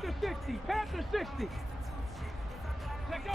Panther 60, Panther 60. Let go.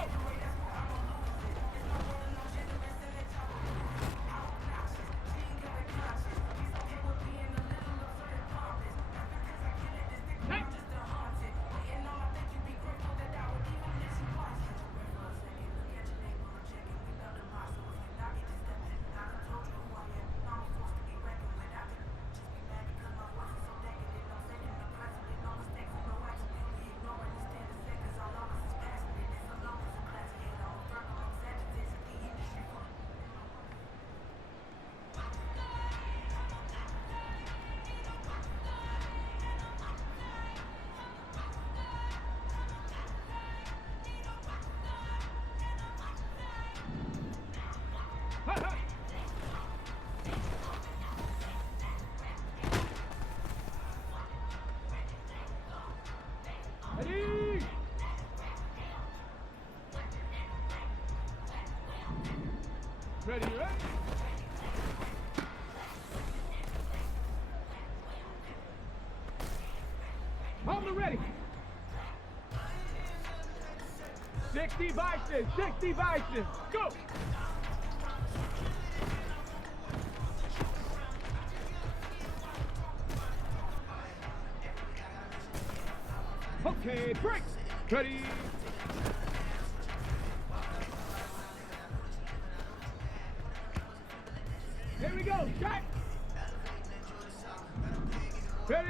Ready? Ready, ready? Hold it ready. 60 bison, 60 bison. Go! Okay, break. Ready? Here we go, shot. Ready?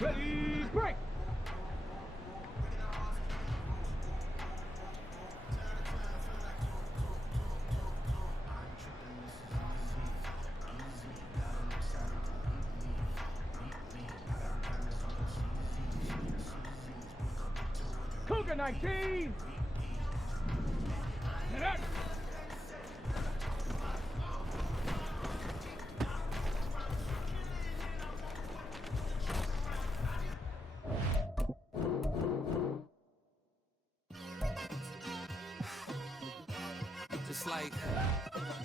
Ready, break. Cougar 19. Get up. It's like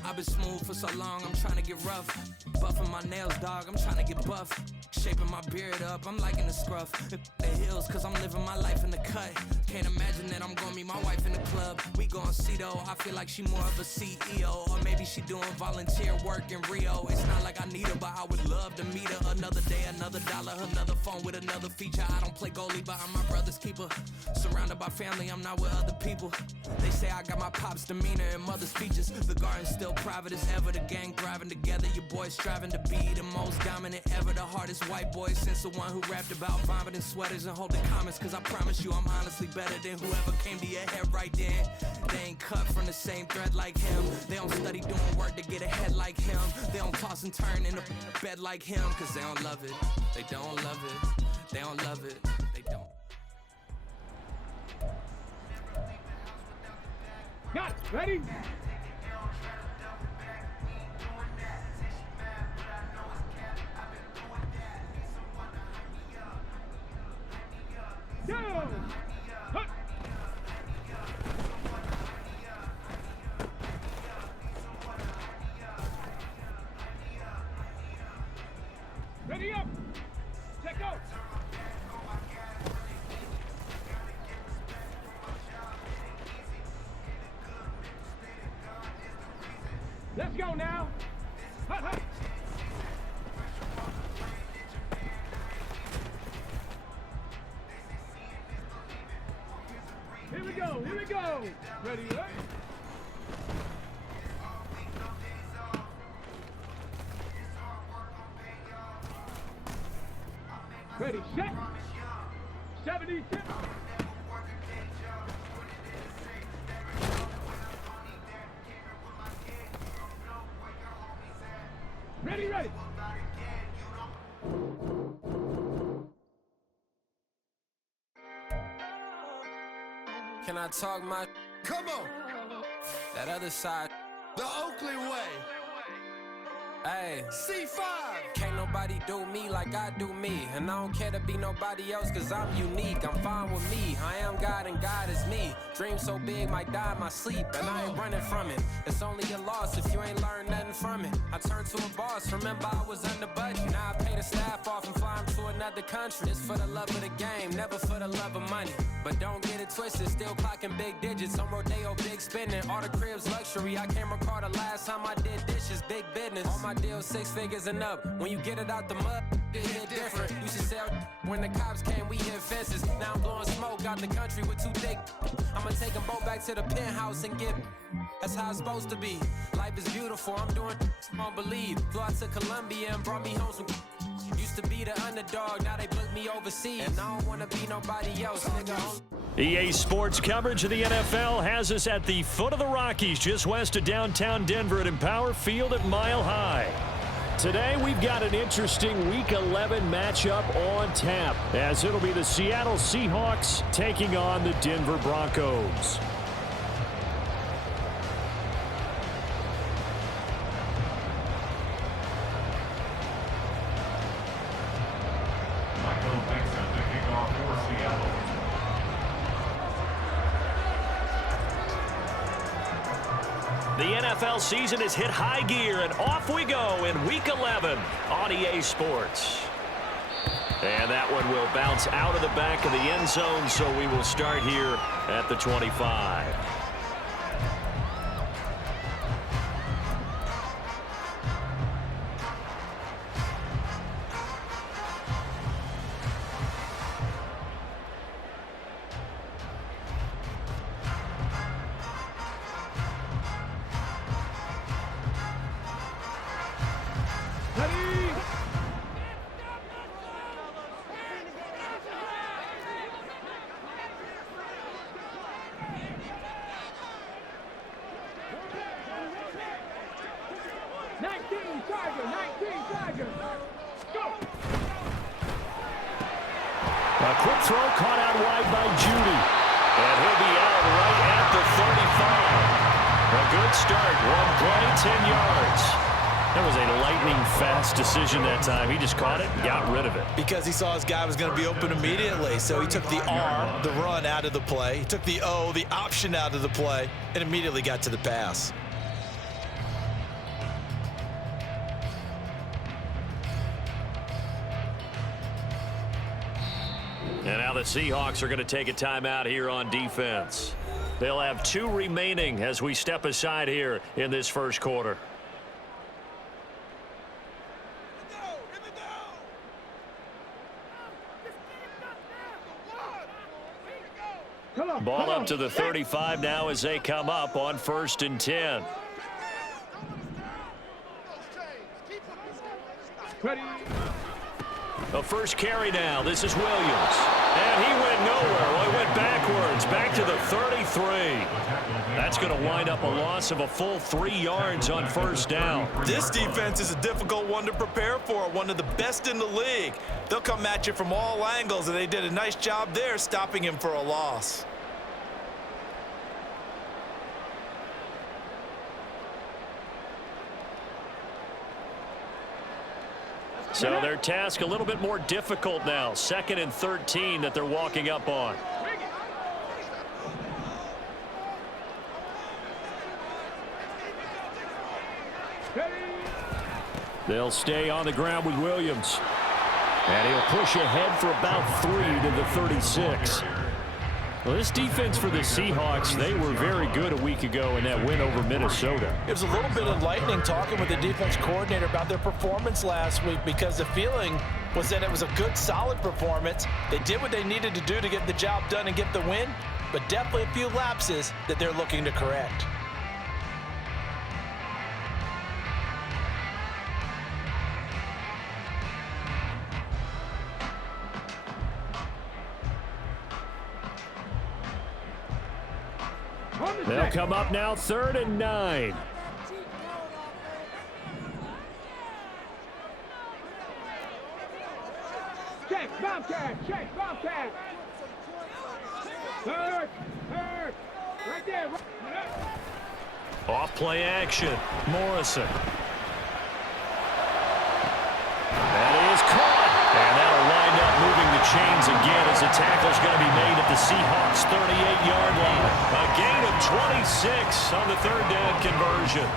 I've been smooth for so long, I'm trying to get rough. Buffing my nails, dog, I'm trying to get buff. Shaping my beard up, I'm liking the scruff. The hills, cause I'm living my life in the cut. Can't imagine that I'm gonna meet my wife in the club. We gon' see though, I feel like she more of a CEO. Or maybe she doing volunteer work in Rio. It's not like I need her, but I would love to meet her. Another day, another dollar, another phone with another feature. I don't play goalie, but I'm my brother's keeper. Surrounded by family, I'm not with other people. They say I got my pop's demeanor and mother's features. The garden's still private as ever. The gang thriving together. Your boys striving to be the most dominant ever. The hardest white boy since the one who rapped about vomiting sweaters and holding comments. Cause I promise you I'm honestly better than whoever came to your head right then. They ain't cut from the same thread like him. They don't study doing work to get ahead like him. They don't toss and turn in the bed like him. Cause they don't love it. They don't love it. They don't love it. They don't. Got it. Ready? Go! Hut. Ready up! Check out! Let's go now! Hut, hut. Here we go, here we go! Ready, right? Ready, set! 70, set! Ready, ready! Can I talk my? Come on, That other side. the Oakland way. Hey. C5. Can't nobody do me like I do me. And I don't care to be nobody else cause I'm unique. I'm fine with me. I am God and God is me. Dream so big, might die in my sleep, and I ain't running from it. It's only a loss if you ain't learned nothing from it. I turned to a boss, remember I was under budget. Now I pay the staff off and fly them to another country. It's for the love of the game, never for the love of money. But don't get it twisted, still clocking big digits. On Rodeo, big spending, all the cribs luxury. I can't recall the last time I did dishes, big business. All my deals 6 figures and up. When you get it out the mud, it hit different. Used to sell when the cops came, we hit fences. Now I'm blowing smoke out the country with 2 thick. I'ma take them both back to the penthouse and get. That's how it's supposed to be. Life is beautiful, I'm doing I don't believe. Flew out to Colombia and brought me home some. Used to be the underdog, now they book me overseas. And I don't wanna be nobody else, nigga. EA Sports coverage of the NFL has us at the foot of the Rockies, just west of downtown Denver at Empower Field at Mile High. Today, we've got an interesting Week 11 matchup on tap, as it'll be the Seattle Seahawks taking on the Denver Broncos. The NFL season has hit high gear, and off we go in Week 11 on EA Sports. And that one will bounce out of the back of the end zone, so we will start here at the 25. A quick throw caught out wide by Judy. And he'll be out right at the 35. A good start. One play, 10 yards. That was a lightning-fast decision that time. He just caught it and got rid of it. Because he saw his guy was going to be open immediately. So he took the R, the run, out of the play. He took the O, the option, out of the play, and immediately got to the pass. And now the Seahawks are going to take a timeout here on defense. They'll have 2 remaining as we step aside here in this first quarter. Ball up to the 35 now as they come up on 1st and 10. A first carry now. This is Williams. And he went nowhere. Well, he went backwards. Back to the 33. That's going to wind up a loss of a full 3 yards on 1st down. This defense is a difficult one to prepare for. One of the best in the league. They'll come at you from all angles, and they did a nice job there stopping him for a loss. So their task a little bit more difficult now. 2nd and 13 that they're walking up on. They'll stay on the ground with Williams. And he'll push ahead for about 3 to the 36. Well, this defense for the Seahawks, they were very good a week ago in that win over Minnesota. It was a little bit enlightening talking with the defense coordinator about their performance last week, because the feeling was that it was a good, solid performance. They did what they needed to do to get the job done and get the win, but definitely a few lapses that they're looking to correct. They'll come up now 3rd and 9. Check, Bobcat, check, Bobcat. Hurt. Right there. Off play action. Morrison. That is caught. And that'll wind up moving the chains again as the tackle's going to be made at the Seahawks 38-yard line. A gain of 26 on the third down conversion.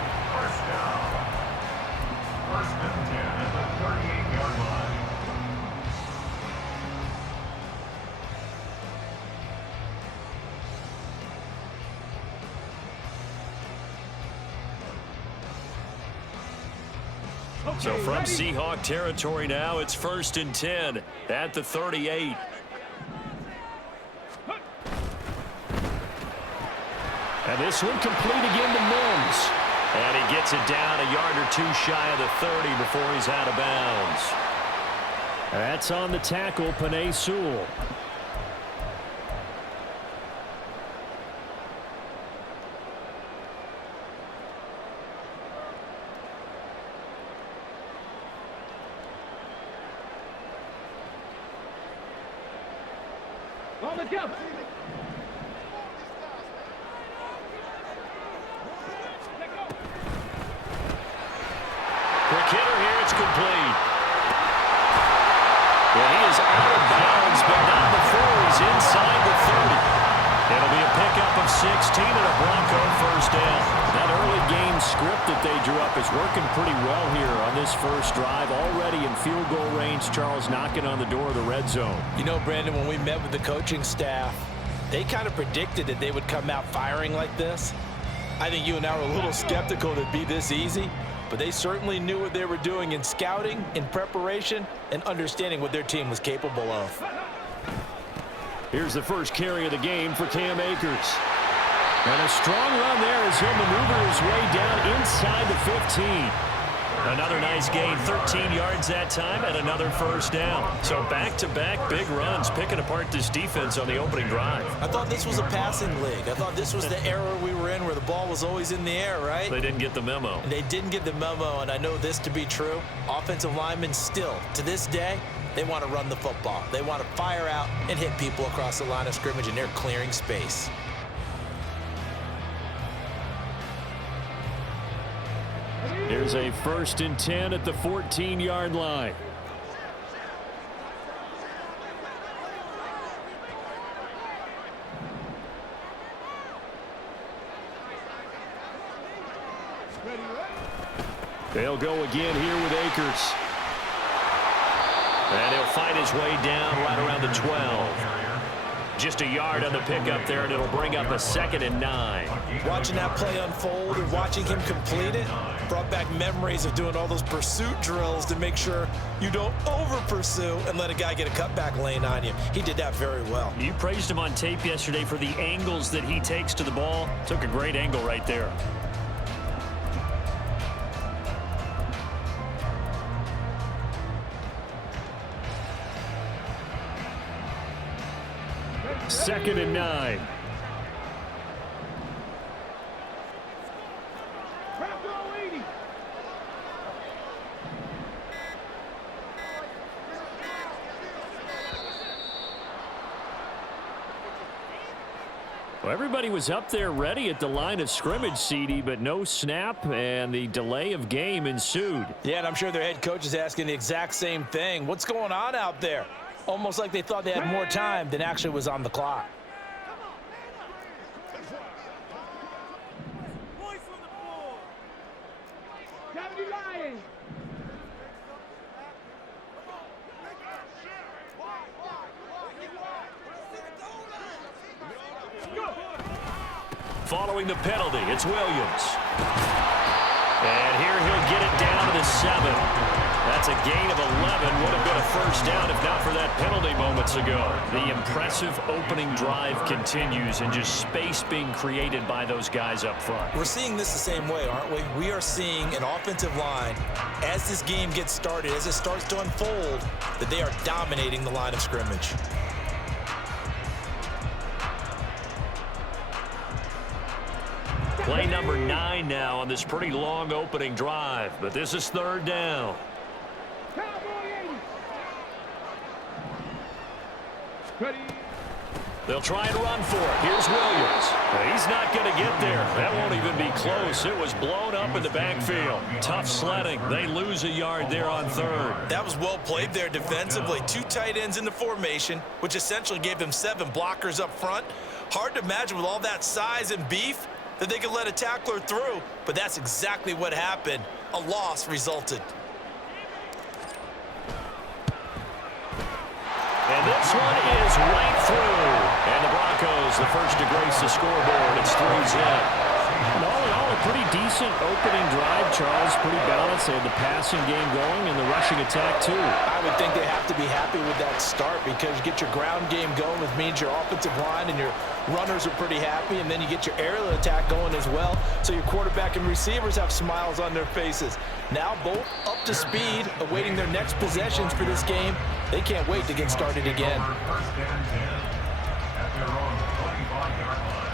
First and 10 at the 38-yard line. So from Seahawk territory now, it's 1st and 10 at the 38. And this one complete again to Mims. And he gets it down a yard or two shy of the 30 before he's out of bounds. That's on the tackle, Penei Sewell. On the jump. Quick hitter here, it's complete. Well, he is out of bounds, but not before he's inside the 30. It'll be a pickup of 16 and a Bronco first down. That early game script that they drew up is working pretty well here on this first drive. Already in field goal range, Charles, knocking on the door of the red zone. You know, Brandon, when we met with the coaching staff, they kind of predicted that they would come out firing like this. I think you and I were a little skeptical that it'd be this easy, but they certainly knew what they were doing in scouting, in preparation, and understanding what their team was capable of. Here's the first carry of the game for Cam Akers. And a strong run there as he'll maneuver his way down inside the 15. Another nice gain, 13 yards that time, and another first down. So back-to-back big runs, picking apart this defense on the opening drive. I thought this was a passing league. I thought this was the era we were in where the ball was always in the air, right? They didn't get the memo. They didn't get the memo, and I know this to be true. Offensive linemen still, to this day, they want to run the football. They want to fire out and hit people across the line of scrimmage, and they're clearing space. Here's a 1st and 10 at the 14-yard line. They'll go again here with Akers. And he'll fight his way down right around the 12. Just a yard on the pickup there, and it'll bring up a 2nd and 9. Watching that play unfold and watching him complete it brought back memories of doing all those pursuit drills to make sure you don't over-pursue and let a guy get a cutback lane on you. He did that very well. You praised him on tape yesterday for the angles that he takes to the ball. Took a great angle right there. Second and 9. Well, everybody was up there ready at the line of scrimmage, CD, but no snap, and the delay of game ensued. Yeah, and I'm sure their head coach is asking the exact same thing. What's going on out there? Almost like they thought they had more time than actually was on the clock. Following the penalty, it's Williams. And here he'll get it down to the 7. That's a gain of 11. Would have been a first down if not for that penalty moments ago. The impressive opening drive continues, and just space being created by those guys up front. We're seeing this the same way, aren't we? We are seeing an offensive line, as this game gets started, as it starts to unfold, that they are dominating the line of scrimmage. Play number 9 now on this pretty long opening drive, but this is 3rd down. They'll try and run for it. Here's Williams. He He's not going to get there. That won't even be close. It was blown up in the backfield. Tough sledding. They lose a yard there on third. That was well played there defensively. 2 tight ends in the formation, which essentially gave them 7 blockers up front. Hard to imagine with all that size and beef that they could let a tackler through, but that's exactly what happened. A loss resulted. And this one is right through. And the Broncos, the first to grace the scoreboard. It's 3-zip. All in all, a pretty decent opening drive, Charles. Pretty balanced. They had the passing game going and the rushing attack, too. I would think they have to be happy with that start because you get your ground game going, which means your offensive line and your runners are pretty happy, and then you get your aerial attack going as well. So your quarterback and receivers have smiles on their faces. Now both up to speed, awaiting their next possessions for this game. They can't wait to get started again. First and 10 at their own 25-yard line.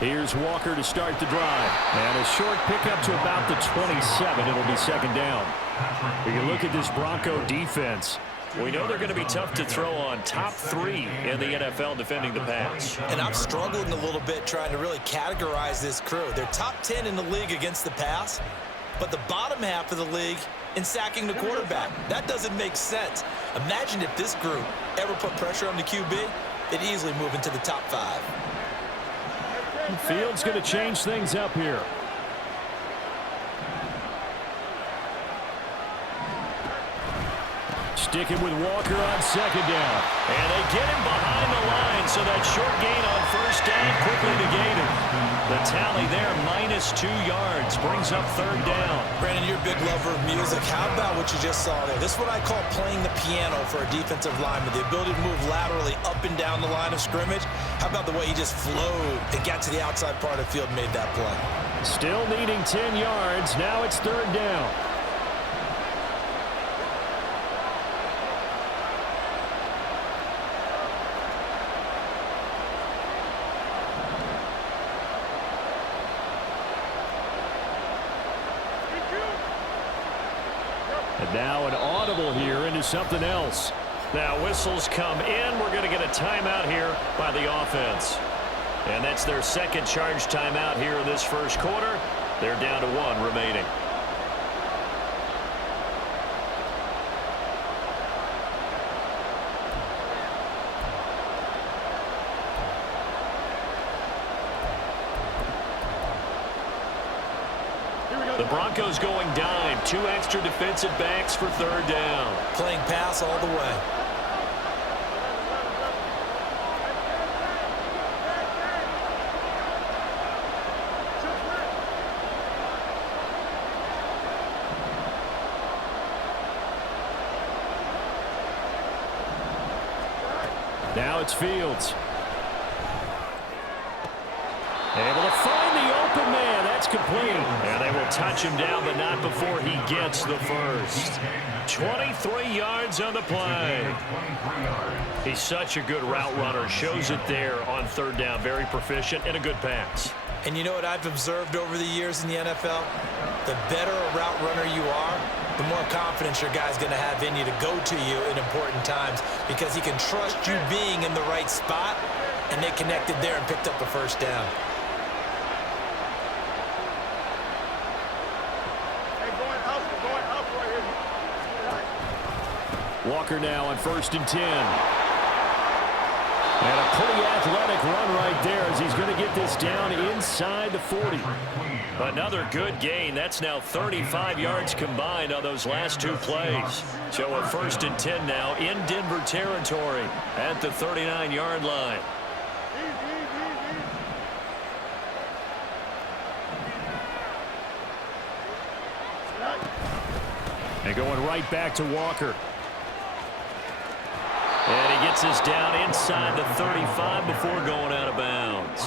Here's Walker to start the drive. And a short pickup to about the 27. It'll be second down. When you look at this Bronco defense, we know they're going to be tough to throw on. Top 3 in the NFL defending the pass. And I'm struggling a little bit trying to really categorize this crew. They're top 10 in the league against the pass, but the bottom half of the league in sacking the quarterback. That doesn't make sense. Imagine if this group ever put pressure on the QB, they'd easily move into the top 5. Fields going to change things up here. Sticking with Walker on second down. And they get him behind the line, so that short gain on first down quickly negated. The tally there, -2 yards, brings up third down. Brandon, you're a big lover of music. How about what you just saw there? This is what I call playing the piano for a defensive lineman. The ability to move laterally up and down the line of scrimmage. How about the way he just flowed and got to the outside part of the field and made that play? Still needing 10 yards. Now it's third down. And now an audible here into something else. Now whistles come in. We're going to get a timeout here by the offense. And that's their second charge timeout here in this first quarter. They're down to 1 remaining. The Broncos going dime. 2 extra defensive backs for third down. Playing pass all the way. Now it's Fields. Able to find the open man. That's complete. And they will touch him down, but not before he gets the first. 23 yards on the play. He's such a good route runner. Shows it there on third down. Very proficient and a good pass. And you know what I've observed over the years in the NFL? The better a route runner you are, the more confidence your guy's going to have in you to go to you in important times because he can trust you being in the right spot, and they connected there and picked up a first down. Walker now on 1st and 10. And a pretty athletic run right there as he's going to get this down inside the 40. Another good gain. That's now 35 yards combined on those last 2 plays. So a 1st and 10 now in Denver territory at the 39-yard line. And going right back to Walker. And he gets this down inside the 35 before going out of bounds.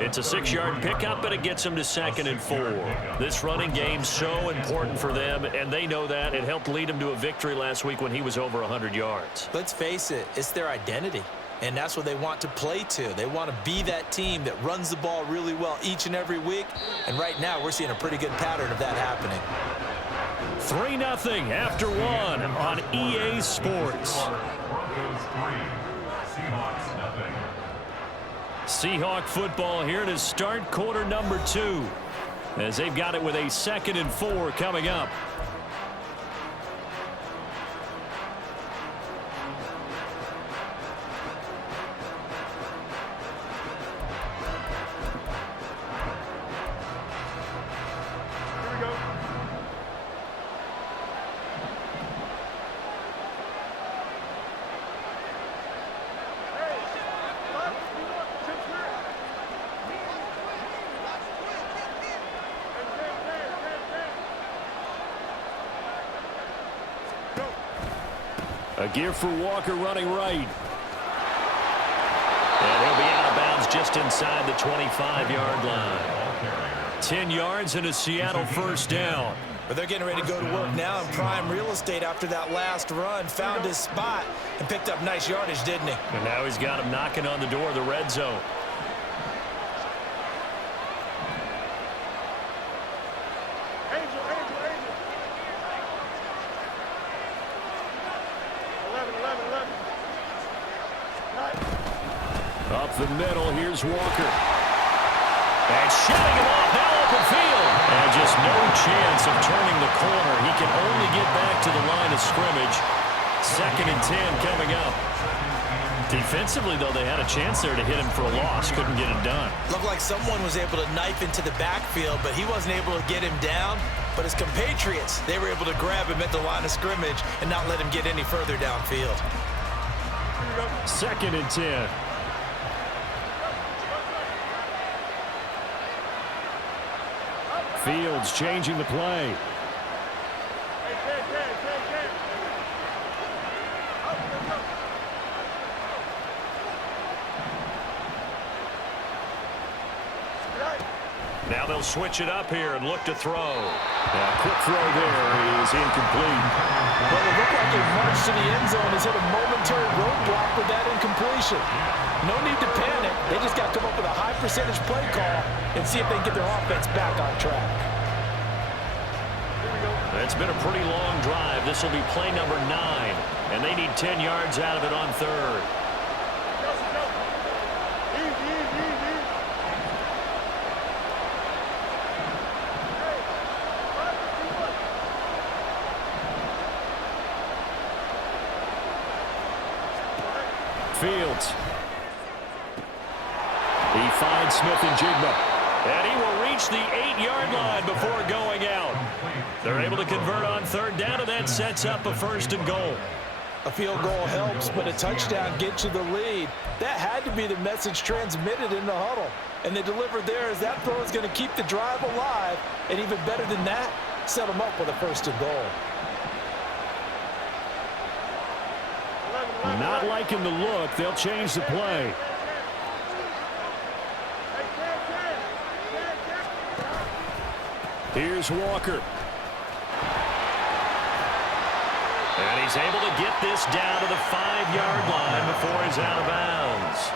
It's a 6-yard pickup, but it gets them to 2nd and 4. This running game's so important for them, and they know that. It helped lead them to a victory last week when he was over 100 yards. Let's face it, it's their identity, and that's what they want to play to. They want to be that team that runs the ball really well each and every week, and right now we're seeing a pretty good pattern of that happening. 3-0 after 1 on EA Sports. Broncos 3, Seahawks nothing. Seahawk football here to start quarter number 2 as they've got it with a 2nd and 4 coming up. A gear for Walker running right. And he'll be out of bounds just inside the 25-yard line. 10 yards and a Seattle first down. But they're getting ready to go to work now in prime real estate after that last run. Found his spot and picked up nice yardage, didn't he? And now he's got him knocking on the door of the red zone. Up the middle, here's Walker. And shutting him off now open field. And just no chance of turning the corner. He can only get back to the line of scrimmage. 2nd and 10 coming up. Defensively, though, they had a chance there to hit him for a loss. Couldn't get it done. Looked like someone was able to knife into the backfield, but he wasn't able to get him down. But his compatriots, they were able to grab him at the line of scrimmage and not let him get any further downfield. 2nd and 10. Fields changing the play. Now they'll switch it up here and look to throw. Now, quick throw there is incomplete. Well, it looked like a march to the end zone has hit a momentary roadblock with that incompletion. No need to panic. They just got to come up with a high percentage play call and see if they can get their offense back on track. It's been a pretty long drive. This will be play number 9, and they need 10 yards out of it on 3rd. Fields. He finds Smith and Jigba. And he will reach the 8-yard line before going out. They're able to convert on 3rd down, and that sets up a 1st and goal. A field goal helps, but a touchdown gets you the lead. That had to be the message transmitted in the huddle. And they delivered there as that throw is going to keep the drive alive. And even better than that, set them up with a 1st and goal. Not liking the look. They'll change the play. Here's Walker. And he's able to get this down to the 5-yard line before he's out of bounds.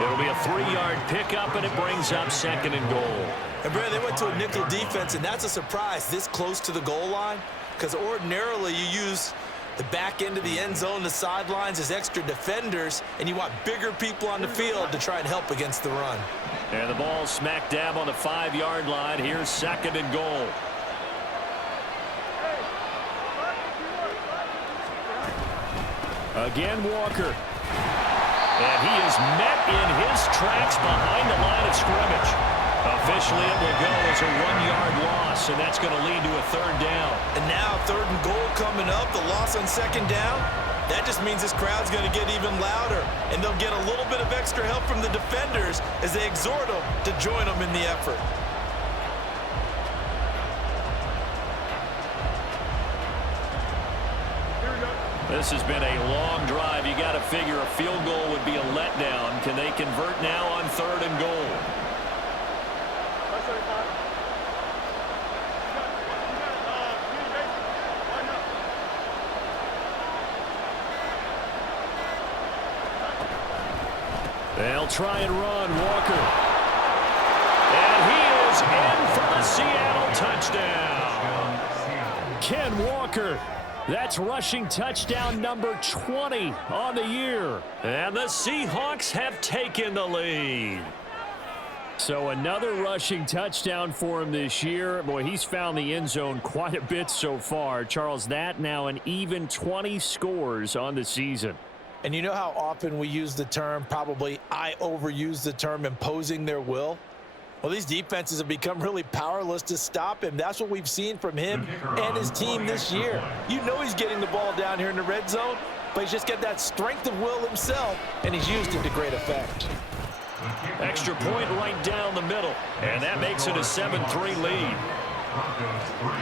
It'll be a 3-yard pickup, and it brings up 2nd and goal. And, Brad, they went to a nickel defense, and that's a surprise this close to the goal line, because ordinarily you use the back end of the end zone, the sidelines as extra defenders, and you want bigger people on the field to try and help against the run. And the ball smack dab on the 5-yard line. Here's 2nd and goal. Again, Walker. And he is met in his tracks behind the line of scrimmage. Officially, it will go as a 1-yard loss, and that's going to lead to a 3rd down. And now 3rd and goal coming up, the loss on 2nd down. That just means this crowd's going to get even louder, and they'll get a little bit of extra help from the defenders as they exhort them to join them in the effort. This has been a long drive. You got to figure a field goal would be a letdown. Can they convert now on 3rd and goal? They'll try and run. Walker. And he is in for the Seattle touchdown. Ken Walker. That's rushing touchdown number 20 on the year. And the Seahawks have taken the lead. So another rushing touchdown for him this year. Boy, he's found the end zone quite a bit so far. Charles, that now an even 20 scores on the season. And you know how often we use the term, probably I overuse the term, imposing their will? Well, these defenses have become really powerless to stop him. That's what we've seen from him and his team this year. You know he's getting the ball down here in the red zone, but he's just got that strength of will himself, and he's used it to great effect. Extra point right down the middle, and that makes it a 7-3 lead. Broncos 3.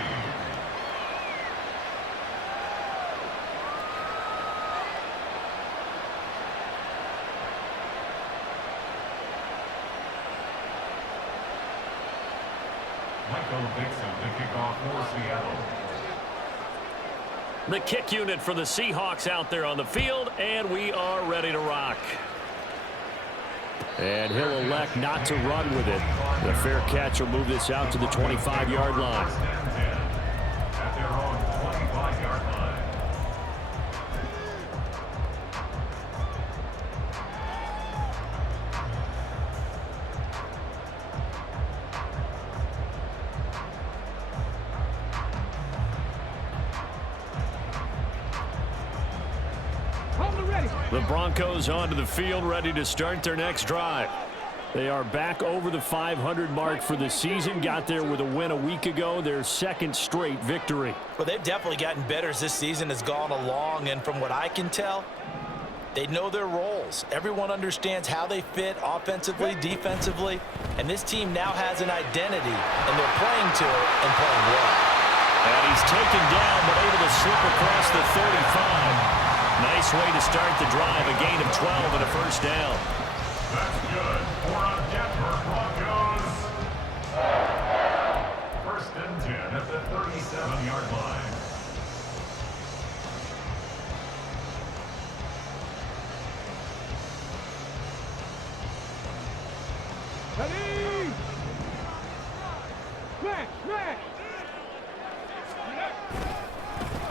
The kick unit for the Seahawks out there on the field, and we are ready to rock. And he'll elect not to run with it. The fair catch will move this out to the 25-yard line. At their own 25-yard line. The Broncos onto the field, ready to start their next drive. They are back over the 500 mark for the season. Got there with a win a week ago, their 2nd straight victory. Well, they've definitely gotten better as this season has gone along, and from what I can tell, they know their roles. Everyone understands how they fit offensively, defensively, and this team now has an identity, and they're playing to it and playing well. And he's taken down, but able to slip across the 35. Nice way to start the drive, a gain of 12 and a first down. That's good for a Denver Broncos. 1st and 10 at the 37-yard line. Ready! Smash! Smash!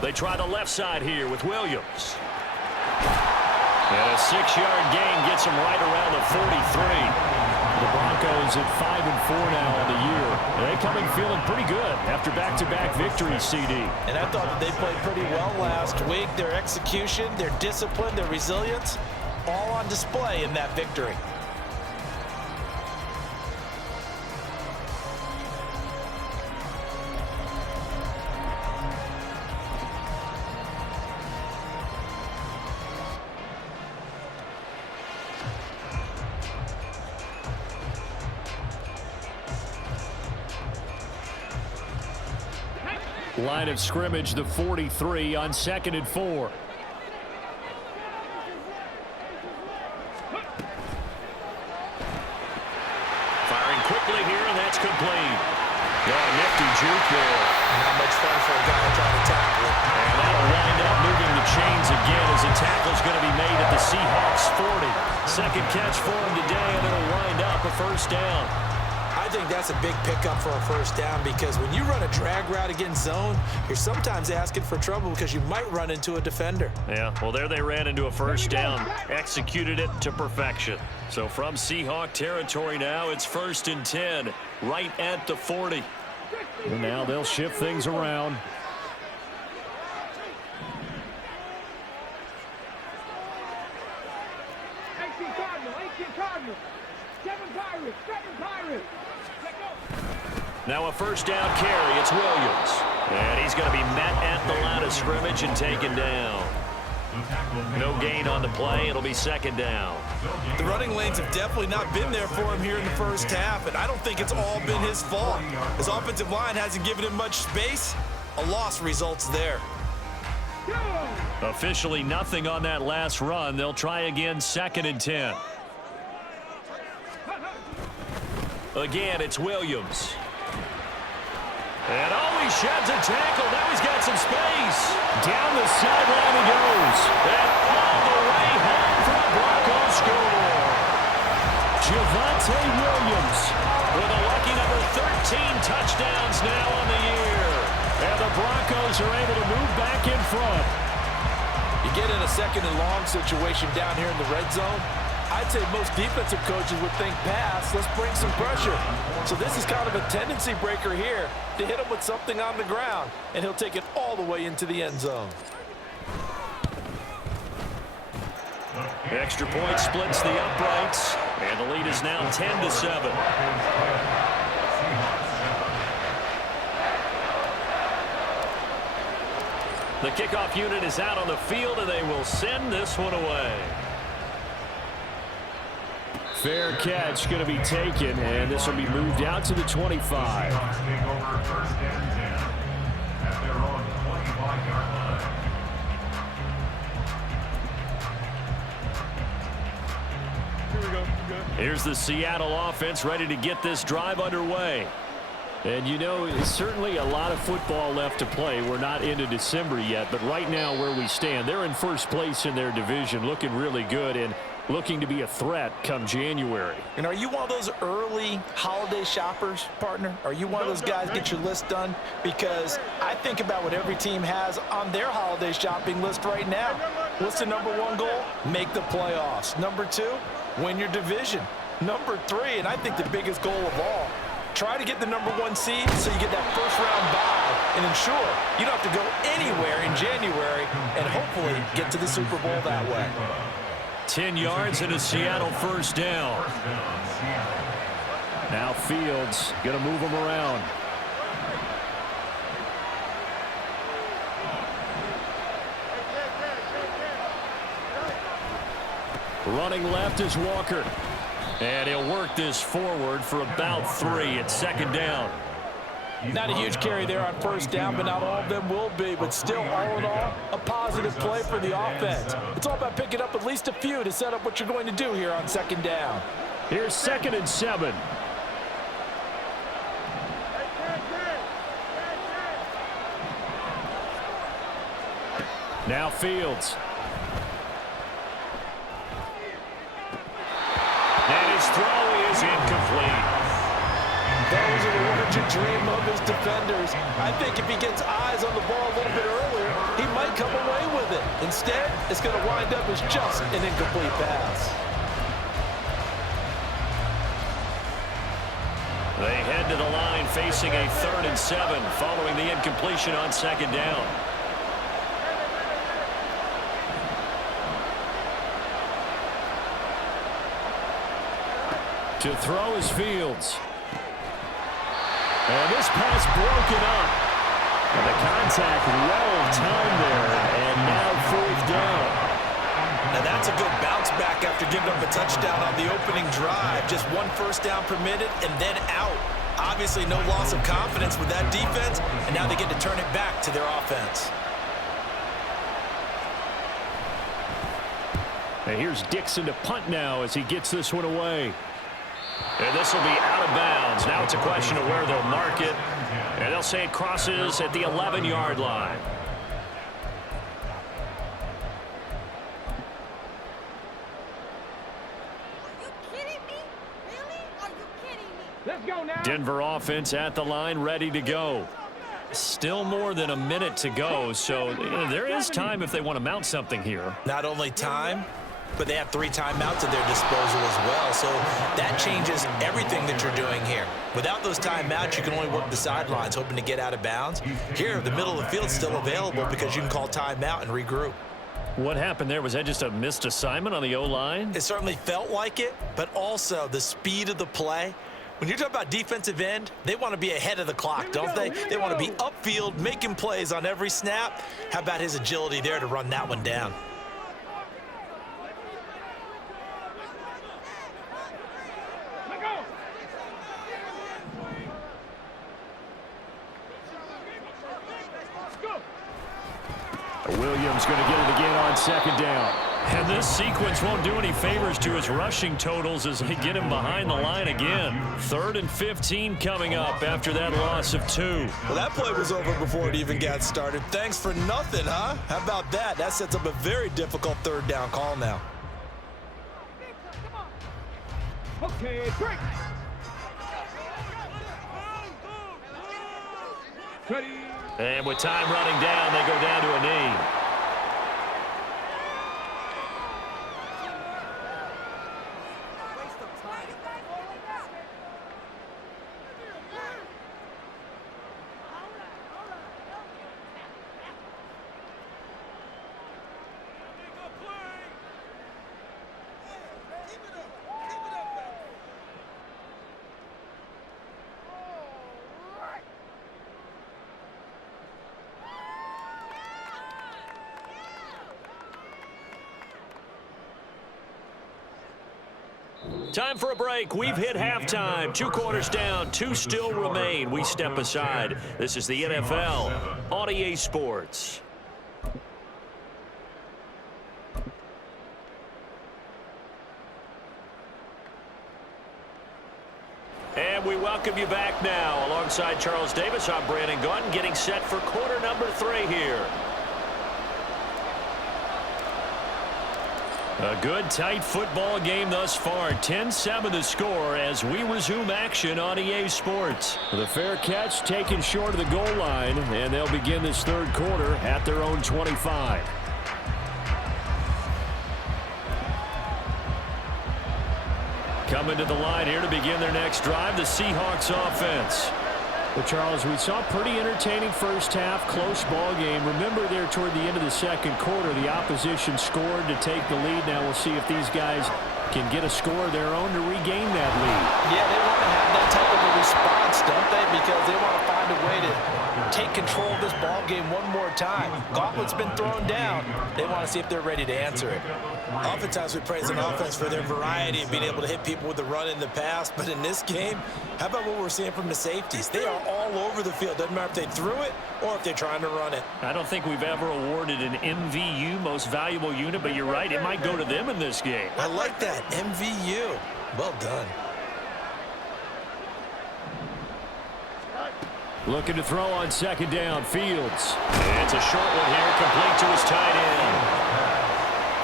They try the left side here with Williams. And a 6-yard gain gets them right around the 43. The Broncos at 5-4 now on the year. They come in feeling pretty good after back-to-back victories, CD. And I thought that they played pretty well last week. Their execution, their discipline, their resilience, all on display in that victory. Line of scrimmage, the 43 on 2nd and 4. Firing quickly here, and that's complete. Nifty juke there. Not much fun for a guy trying to tackle it. And that'll wind up moving the chains again as a tackle's going to be made at the Seahawks 40. 2nd catch for him today, and it'll wind up a first down. I think that's a big pickup for a first down, because when you run a drag route against zone, you're sometimes asking for trouble because you might run into a defender. Yeah, well, there they ran into a first down, executed it to perfection. So from Seahawk territory now, it's 1st and 10, right at the 40. And now they'll shift things around. Now a first down carry. It's Williams. And he's going to be met at the line of scrimmage and taken down. No gain on the play. It'll be 2nd down. The running lanes have definitely not been there for him here in the first half, and I don't think it's all been his fault. His offensive line hasn't given him much space. A loss results there. Officially nothing on that last run. They'll try again, 2nd and 10. Again, it's Williams. And he sheds a tackle. Now he's got some space. Down the sideline he goes. And all the way home for the Broncos score. Javonte Williams with a lucky number 13 touchdowns now on the year. And the Broncos are able to move back in front. You get in a 2nd and long situation down here in the red zone. I'd say most defensive coaches would think pass, let's bring some pressure. So this is kind of a tendency breaker here to hit him with something on the ground, and he'll take it all the way into the end zone. Extra point splits the uprights, and the lead is now 10-7. The kickoff unit is out on the field, and they will send this one away. Fair catch going to be taken, and this will be moved out to the 25. Take over 1st and 10 at their own 25-yard line. Here we go. Good. Here's the Seattle offense ready to get this drive underway. And you know, it's certainly a lot of football left to play. We're not into December yet, but right now where we stand, they're in first place in their division, looking really good and looking to be a threat come January. And are you one of those early holiday shoppers, partner? Are you one of those guys get your list done? Because I think about what every team has on their holiday shopping list right now. What's the number 1 goal? Make the playoffs. Number 2, win your division. Number 3, and I think the biggest goal of all, try to get the number 1 seed so you get that first-round bye and ensure you don't have to go anywhere in January and hopefully get to the Super Bowl that way. 10 yards and a Seattle first down. Now Fields going to move them around. Running left is Walker. And he'll work this forward for about 3 at 2nd down. Not a huge carry there on first down, but not all of them will be. But still, all in all, a positive play for the offense. It's all about picking up at least a few to set up what you're going to do here on 2nd down. Here's 2nd and 7. Now Fields. And his throw is incomplete. Those are the words you dream of as defenders. I think if he gets eyes on the ball a little bit earlier, he might come away with it. Instead, it's going to wind up as just an incomplete pass. They head to the line facing a 3rd and 7 following the incompletion on 2nd down. To throw is Fields. And this pass broken up. And the contact well timed there. And now 4th down. Now that's a good bounce back after giving up a touchdown on the opening drive. Just 1 first down permitted and then out. Obviously no loss of confidence with that defense. And now they get to turn it back to their offense. And here's Dixon to punt now as he gets this one away. And this will be out of bounds. Now it's a question of where they'll mark it. And they'll say it crosses at the 11-yard line. Are you kidding me? Really? Are you kidding me? Let's go now. Denver offense at the line, ready to go. Still more than a minute to go, so there is time if they want to mount something here. Not only time, but they have 3 timeouts at their disposal as well. So that changes everything that you're doing here. Without those timeouts, you can only work the sidelines, hoping to get out of bounds. Here, the middle of the field is still available because you can call timeout and regroup. What happened there? Was that just a missed assignment on the O-line? It certainly felt like it, but also the speed of the play. When you're talking about defensive end, they want to be ahead of the clock, don't they? They want to be upfield, making plays on every snap. How about his agility there to run that one down? Williams going to get it again on second down. And this sequence won't do any favors to his rushing totals as they get him behind the line again. 3rd and 15 coming up after that loss of 2. Well, that play was over before it even got started. Thanks for nothing, huh? How about that? That sets up a very difficult 3rd down call now. Okay, break. Ready. And with time running down, they go down to a knee. Time for a break. We've hit halftime. 2 quarters down. 2 still remain. We step aside. This is the NFL on EA Sports. And we welcome you back now. Alongside Charles Davis, I'm Brandon Gunn, getting set for quarter number 3 here. A good, tight football game thus far. 10-7 the score as we resume action on EA Sports. The fair catch taken short of the goal line, and they'll begin this 3rd quarter at their own 25. Coming to the line here to begin their next drive, the Seahawks offense. Well, Charles, we saw a pretty entertaining first half, close ball game. Remember there toward the end of the 2nd quarter, the opposition scored to take the lead. Now we'll see if these guys can get a score of their own to regain that lead. Yeah, they want to have that type of a response, don't they? Because they want to find a way to take control of this ball game one more time. Gauntlet's been thrown down. They want to see if they're ready to answer it. Oftentimes we praise an offense for their variety of being able to hit people with the run in the pass, but in this game, how about what we're seeing from the safeties? They are all over the field. Doesn't matter if they threw it or if they're trying to run it. I don't think we've ever awarded an MVU, most valuable unit, but you're right, it might go to them in this game. I like that, MVU. Well done. Looking to throw on second down, Fields. And it's a short one here, complete to his tight end.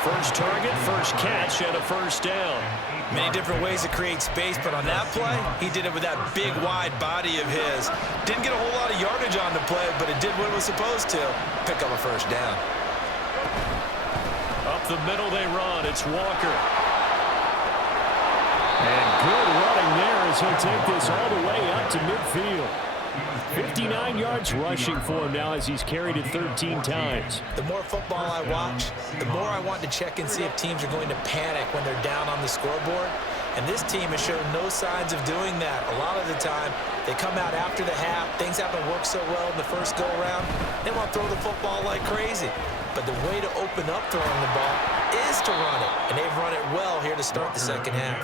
First target, first catch, and a first down. Many different ways to create space, but on that play, he did it with that big, wide body of his. Didn't get a whole lot of yardage on the play, but it did what it was supposed to. Pick up a first down. Up the middle they run. It's Walker. And good running there as he'll take this all the way up to midfield. 59 yards rushing for him now as he's carried it 13 times. The more football I watch, the more I want to check and see if teams are going to panic when they're down on the scoreboard. And this team has shown no signs of doing that. A lot of the time, they come out after the half. Things haven't worked so well in the first go-around. They want to throw the football like crazy. But the way to open up throwing the ball is to run it. And they've run it well here to start the second half.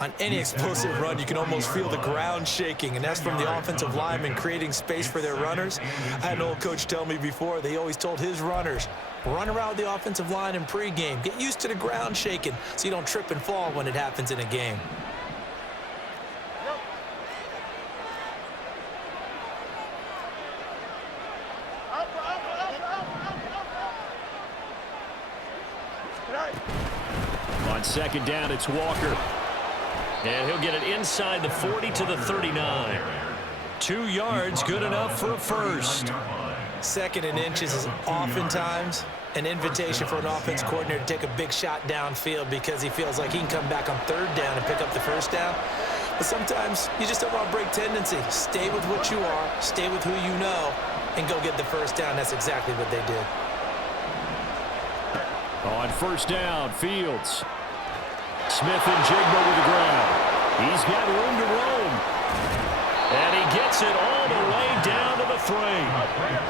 On any explosive run, you can almost feel the ground shaking, and that's from the offensive linemen creating space for their runners. I had an old coach tell me before, they always told his runners, run around the offensive line in pregame. Get used to the ground shaking so you don't trip and fall when it happens in a game. On second down, it's Walker. And he'll get it inside the 40 to the 39. 2 yards, good enough for a first. 2nd and inches is oftentimes an invitation for an offense coordinator to take a big shot downfield because he feels like he can come back on 3rd down and pick up the first down. But sometimes you just don't want to break tendency. Stay with what you are, stay with who you know, and go get the first down. That's exactly what they did. On first down, Fields. Smith and Jigba with the ground. He's got room to roam. And he gets it all the way down to the 3.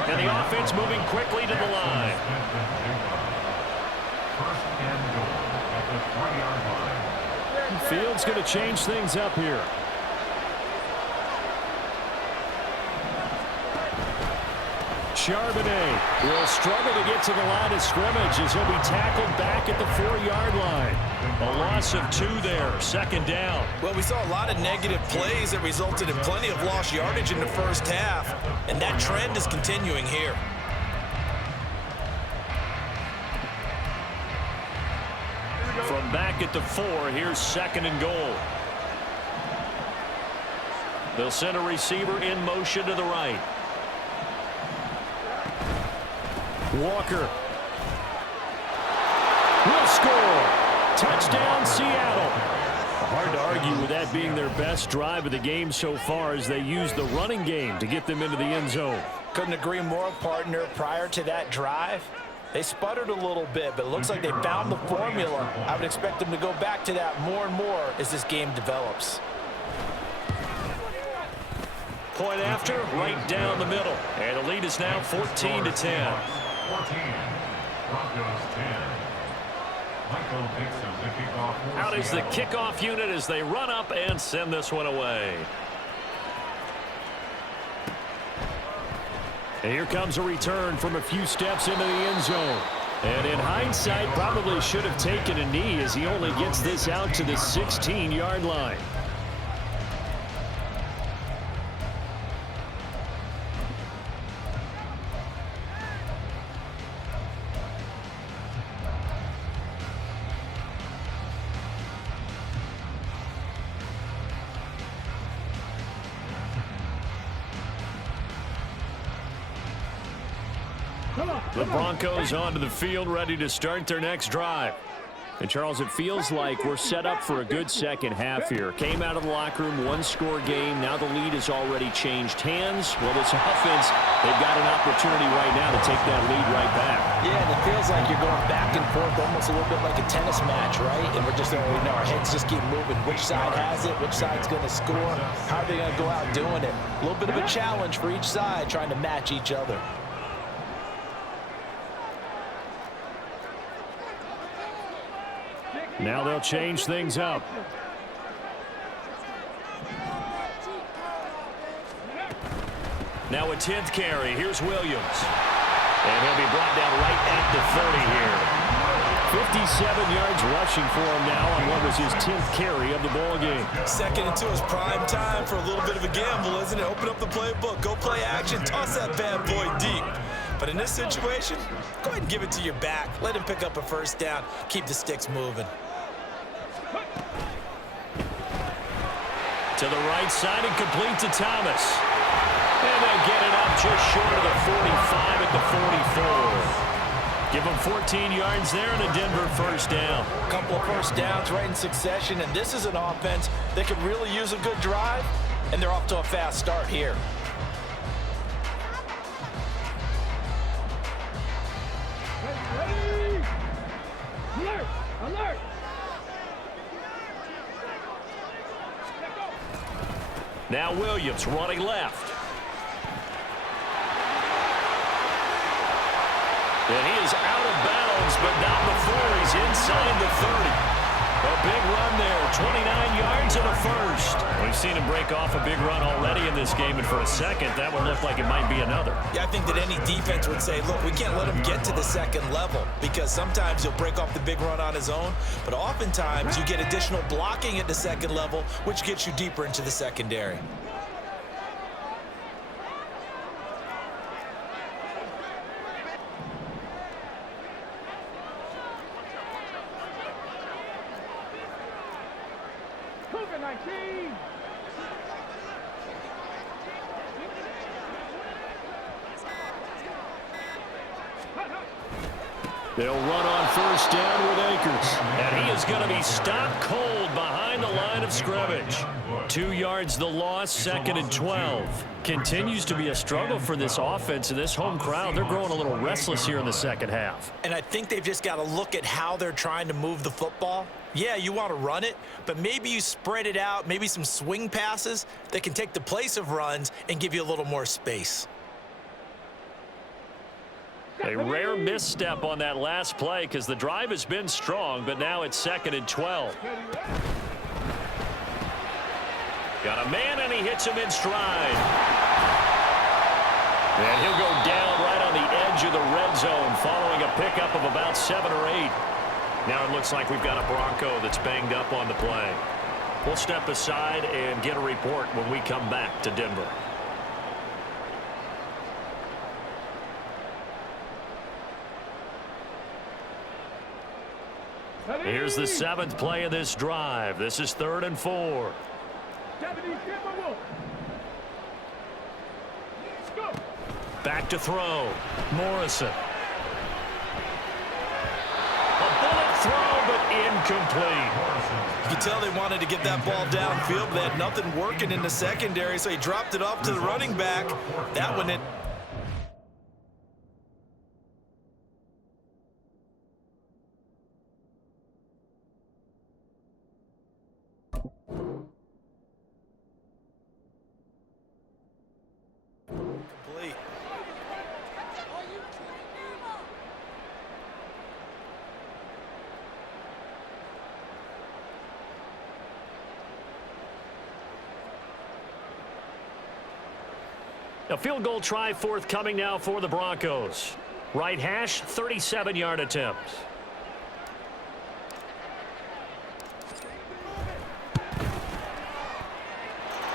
And the offense moving quickly to the line. First and goal at the 3-yard line. Fields going to change things up here. Charbonnet will struggle to get to the line of scrimmage as he'll be tackled back at the 4-yard line. A loss of 2 there, second down. Well, we saw a lot of negative plays that resulted in plenty of lost yardage in the first half, and that trend is continuing here. From back at the 4, here's second and goal. They'll send a receiver in motion to the right. Walker will score. Touchdown, Seattle. Hard to argue with that being their best drive of the game so far as they use the running game to get them into the end zone. Couldn't agree more, partner. Prior to that drive, they sputtered a little bit, but it looks like they found the formula. I would expect them to go back to that more and more as this game develops. Point after, right down the middle. And the lead is now 14-10. 14. Broncos 10. Michael Dixon, the kickoff. Out is the kickoff unit as they run up and send this one away. And here comes a return from a few steps into the end zone. And in hindsight, probably should have taken a knee as he only gets this out to the 16-yard line. The Broncos onto the field, ready to start their next drive. And, Charles, it feels like we're set up for a good second half here. Came out of the locker room, one-score game. Now the lead has already changed hands. Well, this offense, they've got an opportunity right now to take that lead right back. Yeah, and it feels like you're going back and forth almost a little bit like a tennis match, right? And we're just, our heads just keep moving. Which side has it? Which side's going to score? How are they going to go out doing it? A little bit of a challenge for each side, trying to match each other. Now they'll change things up. Now a 10th carry. Here's Williams. And he'll be brought down right at the 30 here. 57 yards rushing for him now on what was his 10th carry of the ball game. 2nd and 2 is prime time for a little bit of a gamble, isn't it? Open up the playbook, go play action, toss that bad boy deep. But in this situation, go ahead and give it to your back. Let him pick up a first down. Keep the sticks moving. To the right side and complete to Thomas. And they'll get it up just short of the 45 at the 44. Give them 14 yards there and a Denver first down. A couple of first downs right in succession, and this is an offense that could really use a good drive, and they're off to a fast start here. Ready. Alert! Alert! Now Williams running left. And he is out of bounds, but not before he's inside the 30. A big run there, 29 yards and a first. We've seen him break off a big run already in this game, and for a second, that would look like it might be another. Yeah, I think that any defense would say, look, we can't let him get to the second level because sometimes he'll break off the big run on his own, but oftentimes you get additional blocking at the second level, which gets you deeper into the secondary. They'll run on first down with Akers. And he is going to be stopped cold behind the line of scrimmage. 2 yards the loss, 2nd and 12. Continues to be a struggle for this offense and this home crowd. They're growing a little restless here in the second half. And I think they've just got to look at how they're trying to move the football. Yeah, you want to run it, but maybe you spread it out, maybe some swing passes that can take the place of runs and give you a little more space. A rare misstep on that last play because the drive has been strong, but now it's 2nd and 12. Got a man, and he hits him in stride. And he'll go down right on the red zone following a pickup of about 7 or 8. Now it looks like we've got a Bronco that's banged up on the play. We'll step aside and get a report when we come back to Denver. Here's the 7th play of this drive. This is 3rd and 4. Back to throw. Morrison. A bullet throw, but incomplete. You can tell they wanted to get that ball downfield, but they had nothing working in the secondary, so he dropped it off to the running back. That one, complete. A field goal try forthcoming now for the Broncos. Right hash, 37-yard attempt.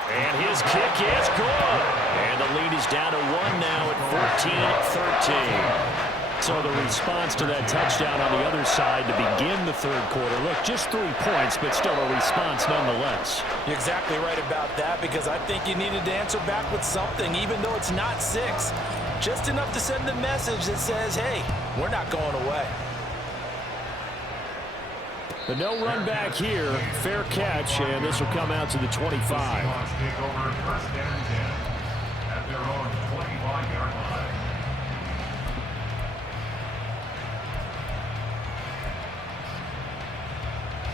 And his kick is good. And the lead is down to 1 now at 14-13. So the response to that touchdown on the other side to begin the 3rd quarter. Look, just 3 points, but still a response nonetheless. You're exactly right about that, because I think you needed to answer back with something, even though it's not 6. Just enough to send the message that says, hey, we're not going away. The no run back here, fair catch, and this will come out to the 25. Seahawks take over 1st and 10 at their own 25-yard line.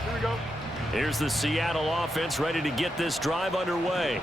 Here we go. Here's the Seattle offense ready to get this drive underway.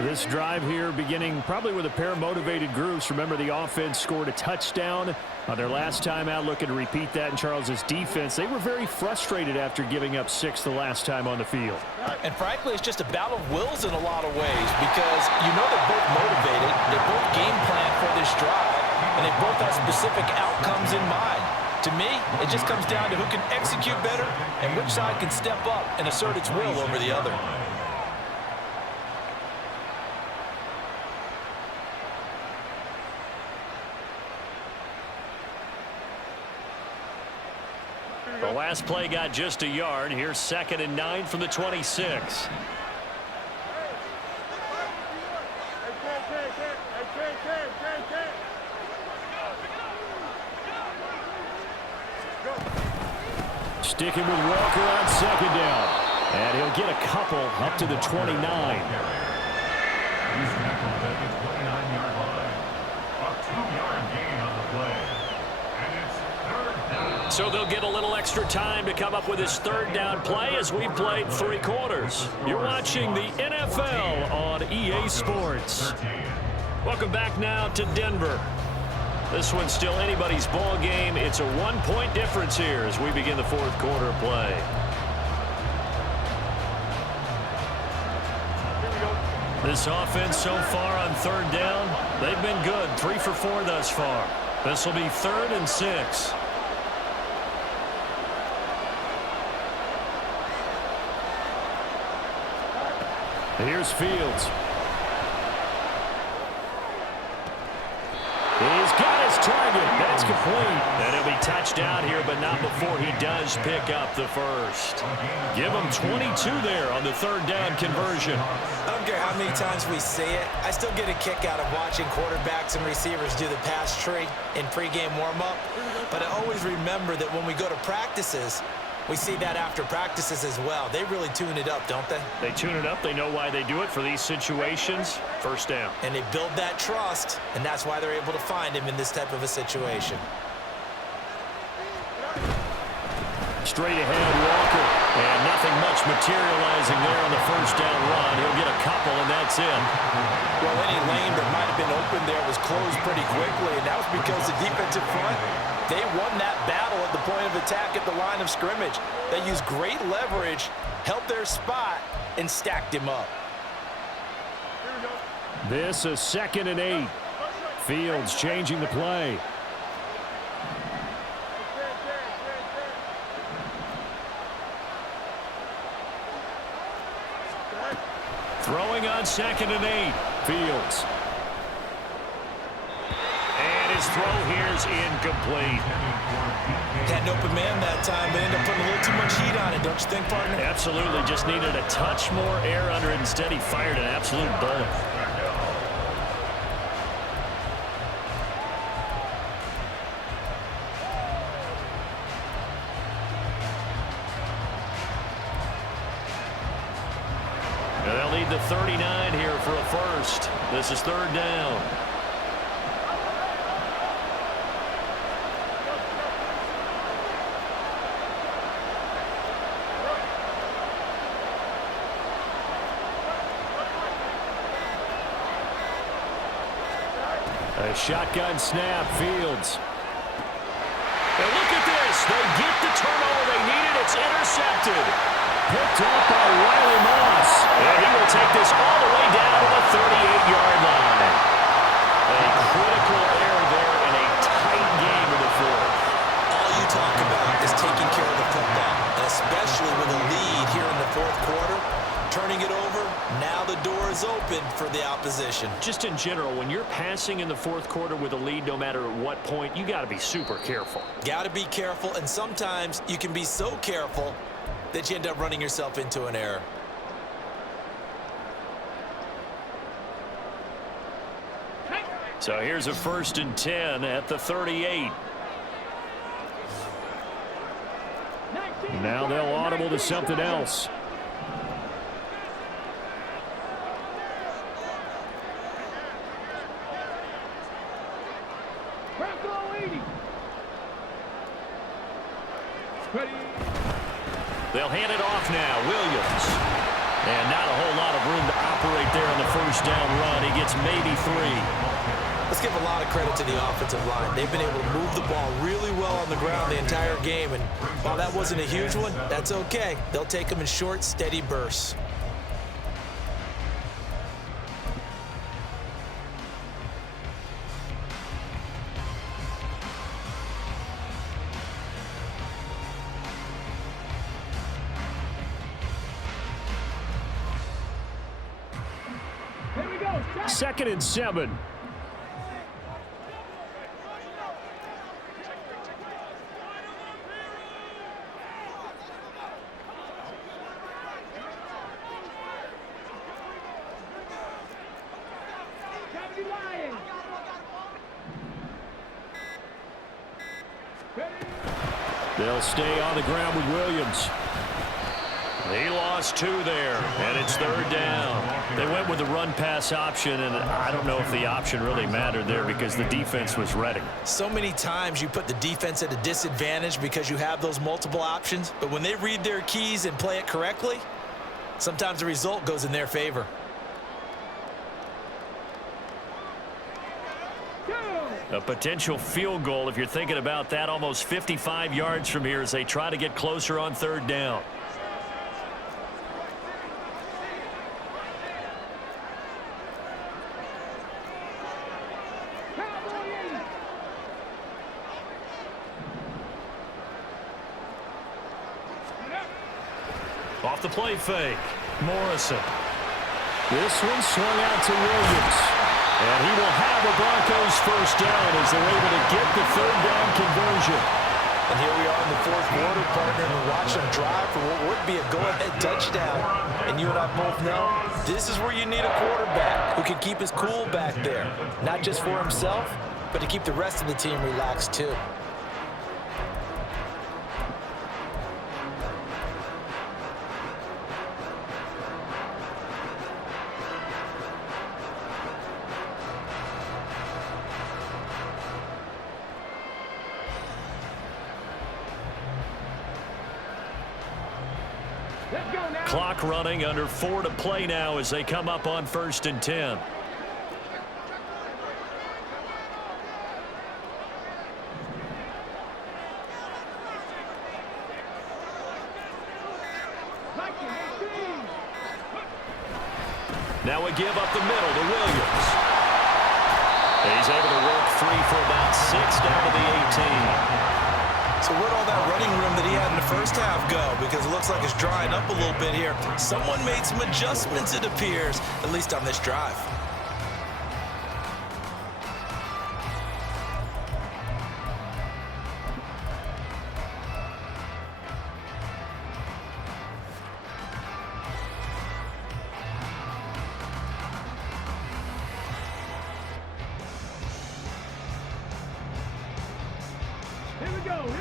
This drive here beginning probably with a pair of motivated groups. Remember, the offense scored a touchdown on their last time out, looking to repeat that in Charles's defense. They were very frustrated after giving up 6 the last time on the field. And frankly, it's just a battle of wills in a lot of ways, because you know they're both motivated, they both game plan for this drive, and they both have specific outcomes in mind. To me, it just comes down to who can execute better and which side can step up and assert its will over the other. The last play got just a yard. Here's 2nd and 9 from the 26. Sticking with Walker on 2nd down. And he'll get a couple up to the 29. He's tackled at the 29-yard line. A 2-yard gain on the play. And it's 3rd down. So they'll get a little extra time to come up with his 3rd down play as we've played 3 quarters. You're watching the NFL on EA Sports. Welcome back now to Denver. This one's still anybody's ball game. It's a 1-point difference here as we begin the 4th quarter of play. This offense so far on 3rd down, they've been good. 3 for 4 thus far. This will be 3rd and 6. Here's Fields. He's got his target. That's complete. And he'll be touched down here, but not before he does pick up the 1st. Give him 22 there on the 3rd down conversion. I don't care how many times we say it, I still get a kick out of watching quarterbacks and receivers do the pass tree in pregame warm-up. But I always remember that when we go to practices, we see that after practices as well. They really tune it up, don't they? They tune it up. They know why they do it for these situations. 1st down. And they build that trust, and that's why they're able to find him in this type of a situation. Straight ahead, Walker. And nothing much materializing there on the 1st down run. He'll get a couple, and that's it. Well, any lane that might have been open there was closed pretty quickly, and that was because the defensive front, they won that battle at the point of attack at the line of scrimmage. They used great leverage, held their spot, and stacked him up. This is 2nd and 8. Fields changing the play. Throwing on 2nd and 8. Fields. And his throw here is incomplete. Had an open man that time, but ended up putting a little too much heat on it, don't you think, partner? Absolutely. Just needed a touch more air under it. Instead, he fired an absolute bullet. They'll need the 39 here for a first. This is 3rd down. A shotgun snap, Fields. And look at this. They get the turnover they needed. It's intercepted. Picked up by Riley Moss. And he will take this all the way down to the 38-yard line. A critical error there in a tight game in the 4th. All you talk about is taking care of the football, especially with a lead here in the 4th quarter. Turning it over, now the door is open for the opposition. Just in general, when you're passing in the 4th quarter with a lead, no matter at what point, you got to be super careful. Got to be careful, and sometimes you can be so careful that you end up running yourself into an error. So here's a 1st and 10 at the 38. Now they'll audible to something else. They'll hand it off now. Williams. And not a whole lot of room to operate there on the 1st down run. He gets maybe 3. Let's give a lot of credit to the offensive line. They've been able to move the ball really well on the ground the entire game. And while that wasn't a huge one, that's okay. They'll take them in short, steady bursts. Here we go. 2nd and 7. They'll stay on the ground with Williams. He lost 2 there, and it's 3rd down. They went with the run-pass option, and I don't know if the option really mattered there because the defense was ready. So many times you put the defense at a disadvantage because you have those multiple options, but when they read their keys and play it correctly, sometimes the result goes in their favor. A potential field goal, if you're thinking about that, almost 55 yards from here as they try to get closer on 3rd down. Off the play fake, Morrison. This one swung out to Williams. And he will have the Broncos 1st down as they're able to get the 3rd down conversion. And here we are in the 4th quarter, partner, and watch them drive for what would be a go-ahead touchdown. And you and I both know this is where you need a quarterback who can keep his cool back there. Not just for himself, but to keep the rest of the team relaxed too. Clock running, under 4 to play now as they come up on 1st and 10. Now we give up the middle to Williams. He's able to work free for about 6 down to the 18. So where'd all that running room that he had in the first half go? Because it looks like it's drying up a little bit here. Someone made some adjustments, it appears, at least on this drive.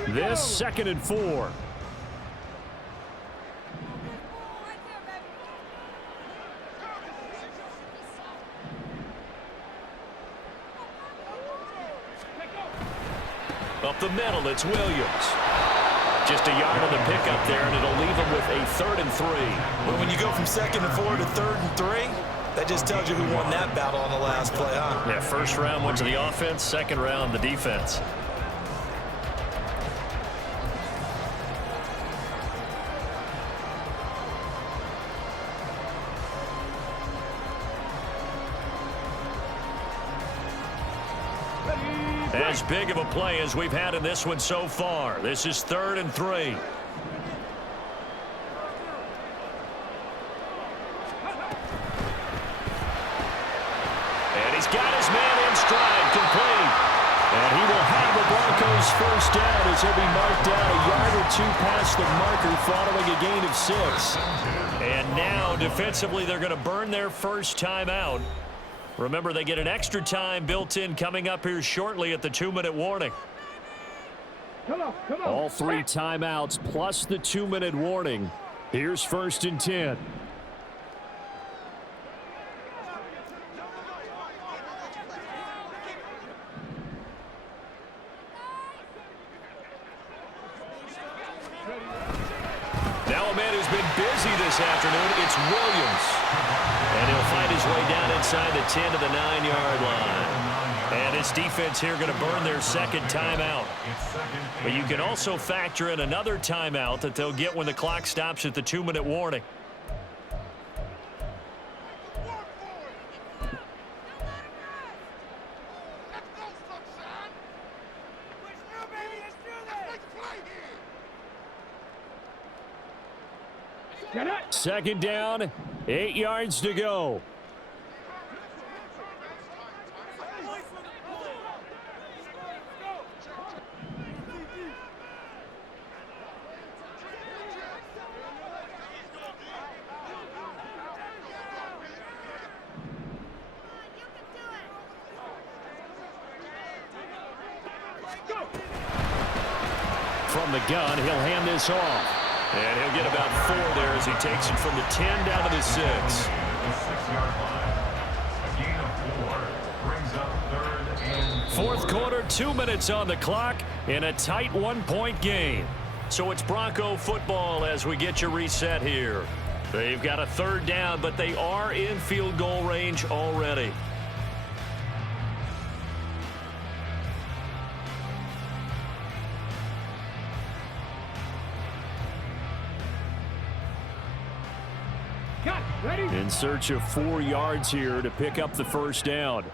This 2nd and 4. Up the middle, it's Williams. Just a yard on the pickup there, and it'll leave them with a 3rd and 3. Well, when you go from 2nd and 4 to 3rd and 3, that just tells you who won that battle on the last play, huh? Yeah, first round went to the offense, second round the defense. As big of a play as we've had in this one so far. This is 3rd and 3. And he's got his man in stride, complete. And he will have the Broncos first down as he'll be marked down a yard or two past the marker following a gain of 6. And now defensively they're going to burn their first timeout. Remember, they get an extra time built in coming up here shortly at the 2-minute warning. Come on. All 3 timeouts plus the 2-minute warning. Here's 1st and 10. Now a man who's been busy this afternoon, it's Williams. And he'll find his way down inside the 10 to the 9-yard line. And his defense here going to burn their 2nd timeout. But you can also factor in another timeout that they'll get when the clock stops at the 2-minute warning. Second down, 8 yards to go. From the gun, he'll hand this off. And he'll get about 4 there as he takes it from the 10 down to the 6. The 6-yard line. A gain of 4 brings up 3rd and 4. 4th quarter, 2 minutes on the clock in a tight 1-point game. So it's Bronco football as we get you reset here. They've got a 3rd down, but they are in field goal range already. In search of 4 yards here to pick up the first down.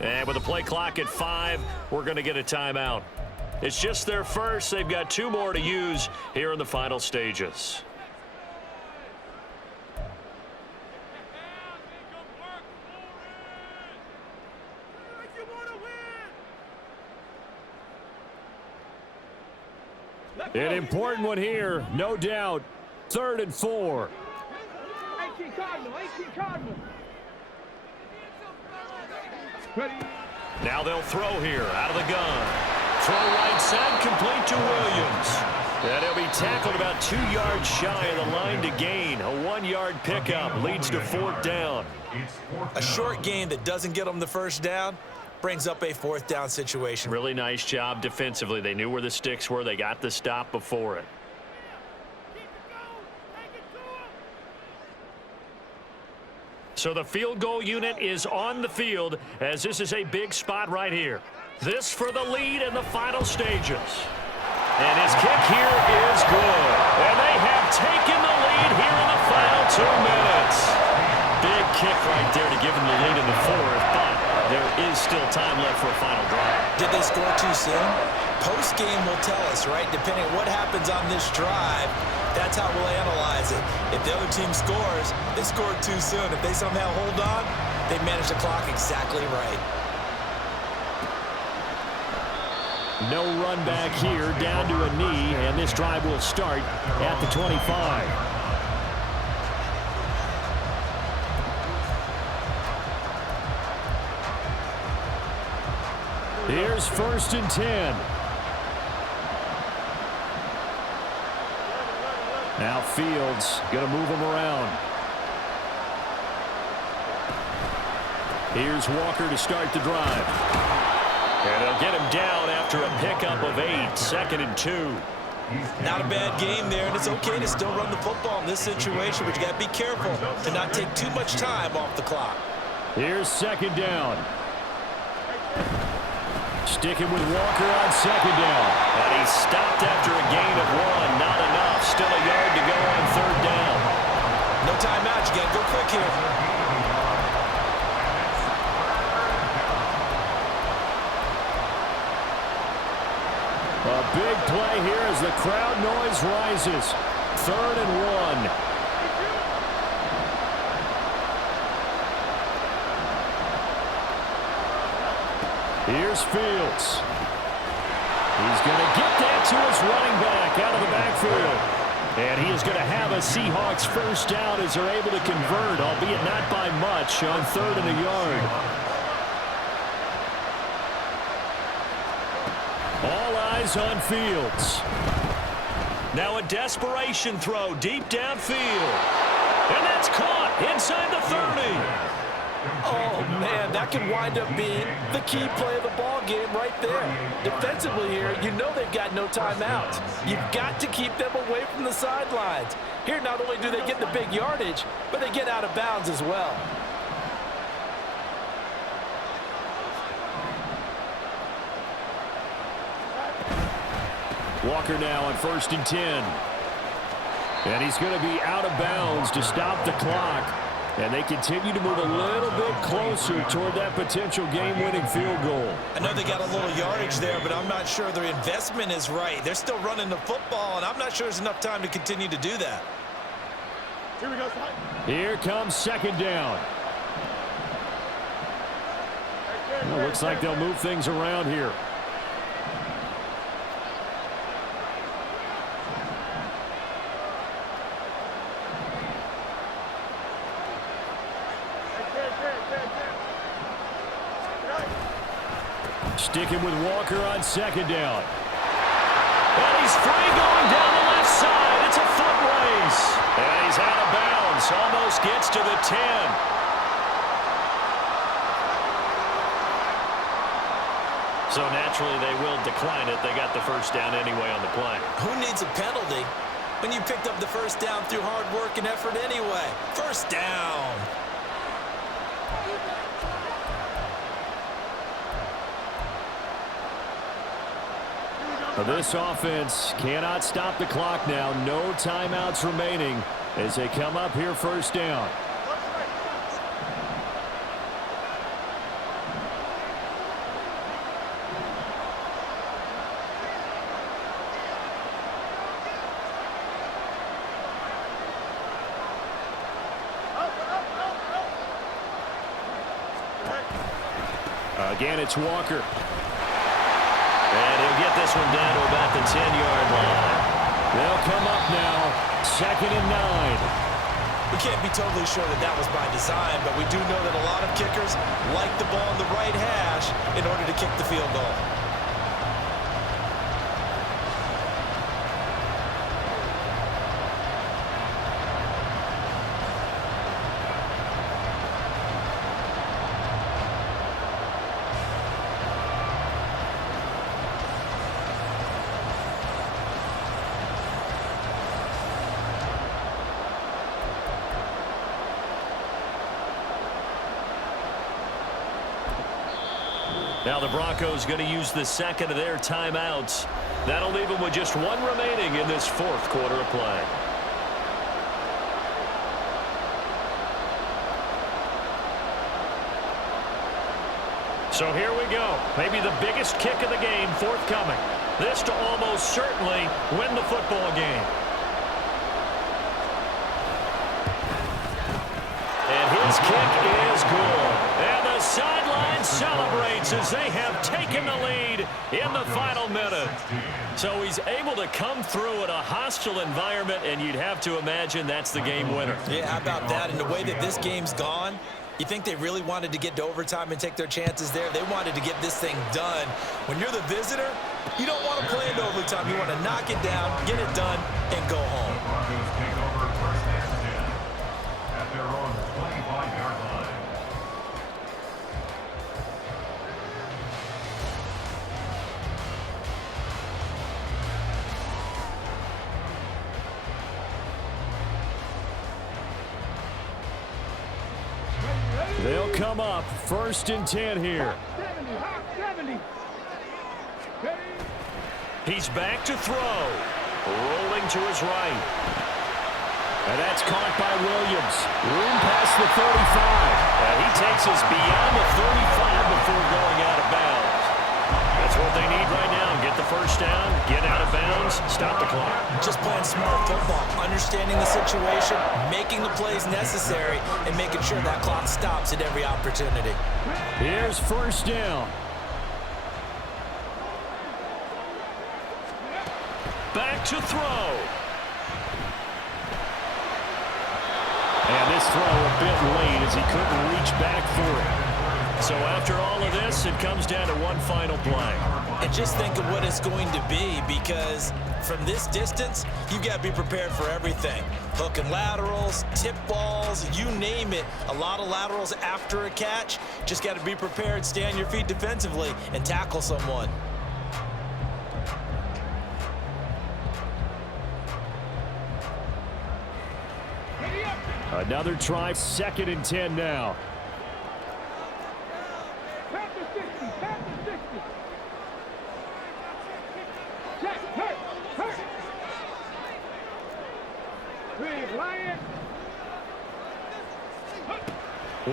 And with the play clock at 5, we're going to get a timeout. It's just their first. They've got 2 more to use here in the final stages. An important one here, no doubt. 3rd and 4. 18 Cardinal. Now they'll throw here out of the gun. Throw right side, complete to Williams. And he'll be tackled about 2 yards shy of the line to gain. A 1-yard pickup leads to 4th down. A short gain that doesn't get them the first down brings up a 4th down situation. Really nice job defensively. They knew where the sticks were. They got the stop before it. So the field goal unit is on the field as this is a big spot right here. This for the lead in the final stages. And his kick here is good. And they have taken the lead here in the final 2 minutes. Big kick right there to give them the lead in the fourth, but there is still time left for a final drive. Did they score too soon? Post-game will tell us, right? Depending on what happens on this drive, that's how we'll analyze it. If the other team scores, they scored too soon. If they somehow hold on, they manage the clock exactly right. No run back here, down to a knee, and this drive will start at the 25. Here's 1st and 10. Now Fields going to move him around. Here's Walker to start the drive. And they'll get him down after a pickup of 8, 2nd and 2. Not a bad game there, and it's okay to still run the football in this situation, but you got to be careful to not take too much time off the clock. Here's 2nd down. Sticking with Walker on 2nd down. And he stopped after a gain of 1. Not enough. Still a yard to go on 3rd down. No timeout. You got to go quick here. A big play here as the crowd noise rises. 3rd and 1. Here's Fields. He's going to get that to his running back out of the backfield. And he is going to have a Seahawks 1st down as they're able to convert, albeit not by much, on 3rd and a yard. All eyes on Fields. Now a desperation throw deep downfield. And that's caught inside the 30. Oh, man, that could wind up being the key play of the ball game right there. Defensively here, you know they've got no timeouts. You've got to keep them away from the sidelines. Here, not only do they get the big yardage, but they get out of bounds as well. Walker now on 1st and 10. And he's going to be out of bounds to stop the clock. And they continue to move a little bit closer toward that potential game-winning field goal. I know they got a little yardage there, but I'm not sure their investment is right. They're still running the football, and I'm not sure there's enough time to continue to do that. Here we go. Here comes 2nd down. Well, looks like they'll move things around here. Sticking with Walker on 2nd down. And he's free going down the left side. It's a foot race. And he's out of bounds. Almost gets to the 10. So naturally they will decline it. They got the 1st down anyway on the play. Who needs a penalty when you picked up the 1st down through hard work and effort anyway? 1st down. This offense cannot stop the clock now. No timeouts remaining as they come up here 1st down. Again, it's Walker. And he'll get this one down to about the 10-yard line. They'll come up now, 2nd and 9. We can't be totally sure that that was by design, but we do know that a lot of kickers like the ball in the right hash in order to kick the field goal. Now the Broncos going to use the second of their timeouts. That'll leave them with just one remaining in this fourth quarter of play. So here we go. Maybe the biggest kick of the game forthcoming. This to almost certainly win the football game. And his kick is good. And the sideline celebrates as they have taken the lead in the final minute. So he's able to come through in a hostile environment, and you'd have to imagine that's the game winner. Yeah, how about that? And the way that this game's gone, you think they really wanted to get to overtime and take their chances there? They wanted to get this thing done. When you're the visitor, you don't want to play into overtime. You want to knock it down, get it done, and go home. Broncos take over first and 10 at their own 25-yard line. They'll come up first and 10 here. 70, Hawk 70. He's back to throw. Rolling to his right. And that's caught by Williams. Room past the 35. And he takes us beyond the 35 before going out of bounds. That's what they need right now. Get the first down, get out of bounds, stop the clock. Just playing smart football, understanding the situation, making the plays necessary, and making sure that clock stops at every opportunity. Here's first down. Back to throw. And this throw a bit late as he couldn't reach back for it. So after all of this, it comes down to one final play. And just think of what it's going to be, because from this distance, you've got to be prepared for everything. Hook and laterals, tip balls, you name it. A lot of laterals after a catch. Just got to be prepared, stay on your feet defensively, and tackle someone. Another try, second and 10 now. Panther 60, Panther 60. Check, hurt, hurt. Three, Lion.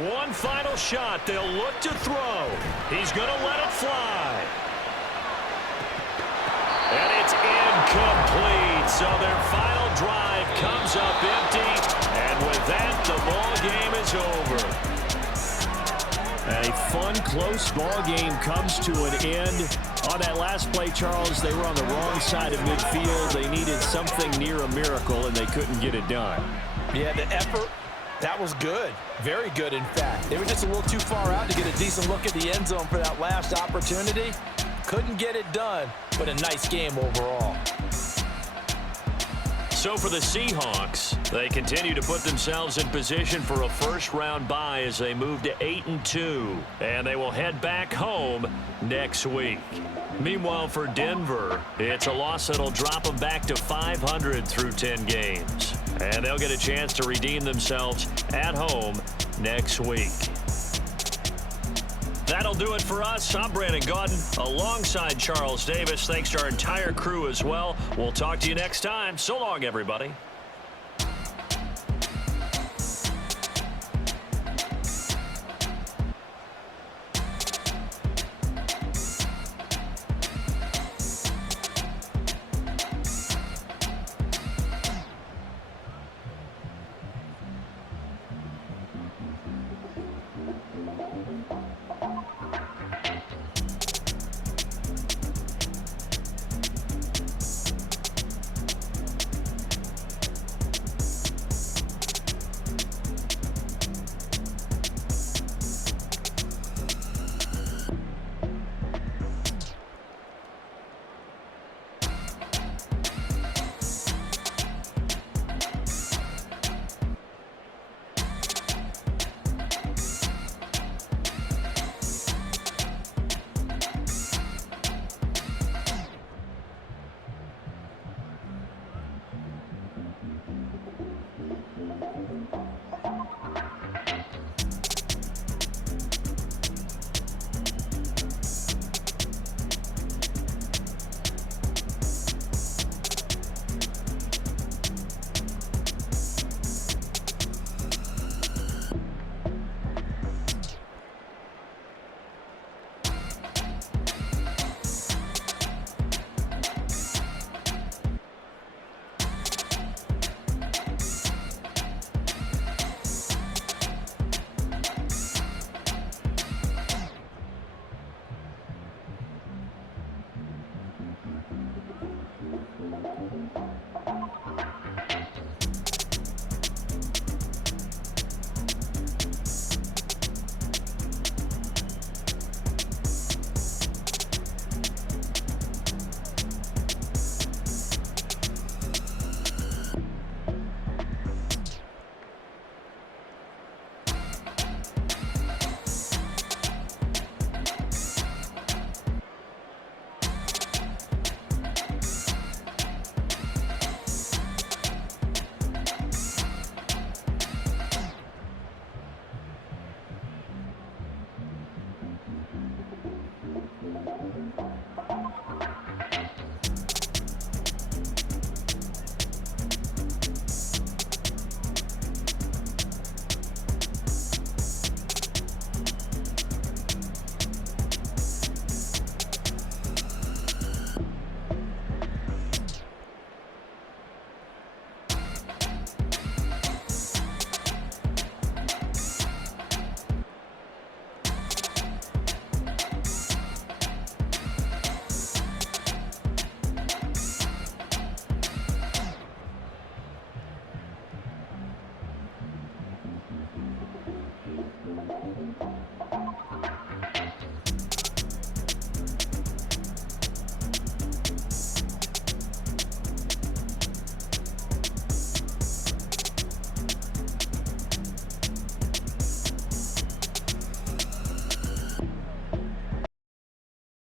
One final shot. They'll look to throw. He's going to let it fly. And it's incomplete. So their final drive comes up empty. And with that, the ball game is over. A fun, close ball game comes to an end. On that last play, Charles, they were on the wrong side of midfield. They needed something near a miracle, and they couldn't get it done. Yeah, the effort, that was good. Very good, in fact. They were just a little too far out to get a decent look at the end zone for that last opportunity. Couldn't get it done, but a nice game overall. So for the Seahawks, they continue to put themselves in position for a first-round bye as they move to 8-2, and they will head back home next week. Meanwhile, for Denver, it's a loss that'll drop them back to 500 through 10 games, and they'll get a chance to redeem themselves at home next week. That'll do it for us. I'm Brandon Gaudin alongside Charles Davis. Thanks to our entire crew as well. We'll talk to you next time. So long, everybody.